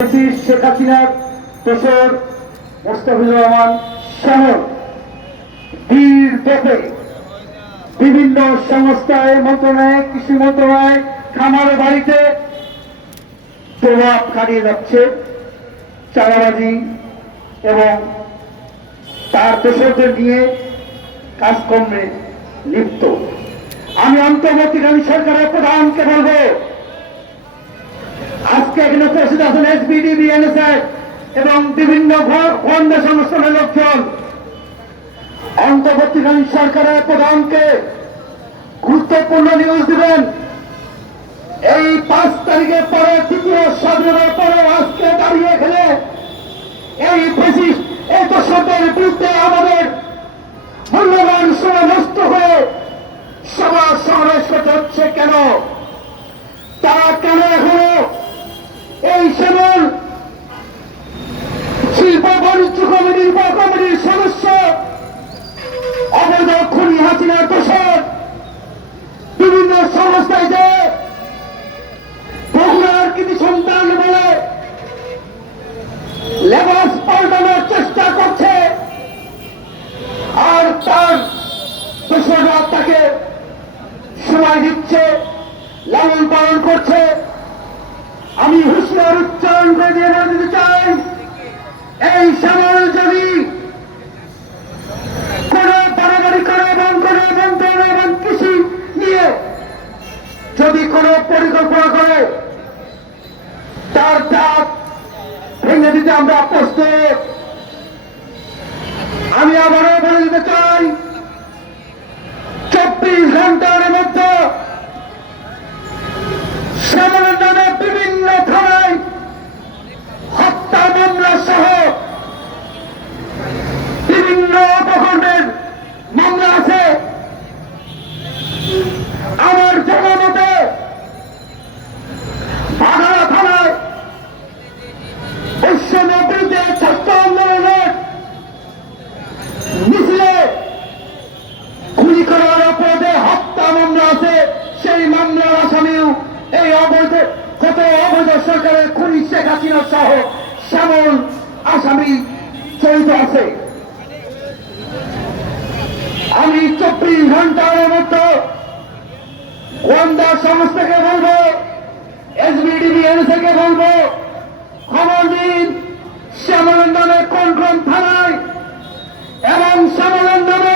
শেখ হাসিনার দোসর মোস্তাফিজুর রহমান সহ বীর পেপে বিভিন্ন সংস্থায়, মন্ত্রণালয়, কৃষি মন্ত্রণালয়, খামার বাড়িতে প্রভাব খাটিয়ে যাচ্ছে চাঁদাবাজি এবং তার দোসরদের নিয়ে কাজকর্মে লিপ্ত। আমি অন্তর্বর্তীকালীন সরকারের প্রধানকে বলবো, আজকে এখানে উপস্থিত আছেন এসবিডি, বিএনএসএফ এবং বিভিন্ন গোয়েন্দা সংস্থানের লোকজন। অন্তর্বর্তীকালীন সরকারের প্রধানকে গুরুত্বপূর্ণ নিউজ দিবেন। এই 5 তারিখের পরে, তৃতীয় স্বাধীনতার পরে আজকে দাঁড়িয়ে এখানে এই ফ্যাসিস্ট এই দোষরদের বিরুদ্ধে আমাদের মূল্যবান সময় নষ্ট হয়ে সভা সমাবেশ করতে হচ্ছে কেন? তারা কেন এখনো এই সেবল শিল্প বাণিজ্য কমিটির বা কমিটির সদস্য অবৈধ খুনি হাসিনার দোষর বিভিন্ন সংস্থায় যে বগুড়ার কৃতি সন্তান বলে লেবাস পাল্টানোর চেষ্টা করছে, আর তার দোষরা তাকে সময় দিচ্ছে, লালন পালন করছে। আমি হুঁশিয়ার উচ্চারণ করে দিয়ে বলে দিতে চাই, এই সামাল যদি কোন বাড়াবাড়ি করে এবং কোন মন্ত্রণালয় এবং কৃষি নিয়ে যদি কোন পরিকল্পনা করে, তার দাঁত ভেঙে দিতে আমরা প্রস্তুত। আমি আবারও বলে দিতে চাই, 24 ঘন্টার মধ্যে শ্যামলের নামে বিভিন্ন থানায় হত্যা মামলা সহ বিভিন্ন অপকর্মের মামলা আছে। আমার জনমতে বাঘারা থানায় বৈষম্য বিরুদ্ধে ছাত্র আন্দোলনের মিছিলে খুনি করার অপরাধে হত্যা মামলা আছে। সেই মামলার আসামিও এই অবৈধ সরকারের খুনি শেখ হাসিনা সহ শ্যামল আসামি জড়িত আছে। আমি 24 ঘন্টার মধ্যে গোয়েন্দা সংস্থাকে বলবো, এসবিডি, বিএনএসএকে বলবো, খবর দিন শ্যামলের নামে কোন কোন থানায় এবং শ্যামলের নামে